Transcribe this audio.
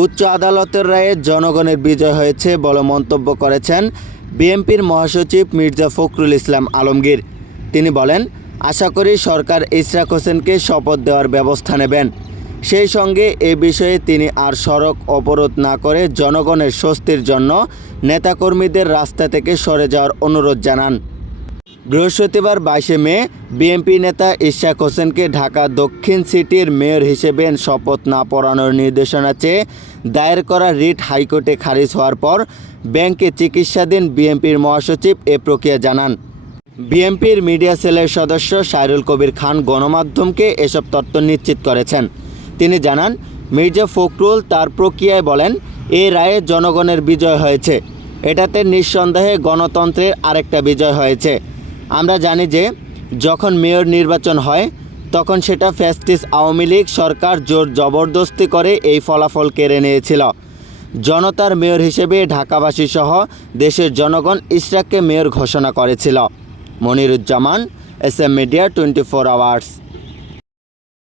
উচ্চ আদালতের রায়ে জনগণের বিজয় হয়েছে বলে মন্তব্য করেছেন বিএনপির মহাসচিব মির্জা ফখরুল ইসলাম আলমগীর। তিনি বলেন, আশা করি সরকার ইশরাক হোসেনকে শপথ দেওয়ার ব্যবস্থা নেবেন। সেই সঙ্গে এ বিষয়ে তিনি আর সড়ক অবরোধ না করে জনগণের স্বস্তির জন্য নেতাকর্মীদের রাস্তা থেকে সরে যাওয়ার অনুরোধ জানান। বৃহস্পতিবার বাইশে মে, বিএনপি নেতা ইশাক হোসেনকে ঢাকা দক্ষিণ সিটির মেয়র হিসেবে শপথ না পড়ানোর নির্দেশনা চেয়ে দায়ের করা রিট হাইকোর্টে খারিজ হওয়ার পর ব্যাংকে চিকিৎসাধীন বিএনপির মহাসচিব এ প্রক্রিয়া জানান। বিএনপির মিডিয়া সেলের সদস্য সাইরুল কবির খান গণমাধ্যমকে এসব তথ্য নিশ্চিত করেছেন। তিনি জানান, মির্জা ফখরুল তার প্রক্রিয়ায় বলেন এই রায়ে জনগণের বিজয় হয়েছে। এটাতে নিঃসন্দেহে গণতন্ত্রের আরেকটা বিজয় হয়েছে। আমরা জানি যে যখন মেয়র নির্বাচন হয়, তখন সেটা ফ্যাস্টিস আওয়ামী লীগ সরকার জোর জবরদস্তি করে এই ফলাফল কেড়ে নিয়েছিল। জনতার মেয়র হিসেবে ঢাকাবাসী সহ দেশের জনগণ ইশরাককে মেয়র ঘোষণা করেছিল। Moniruzzaman, S M media, twenty four hours.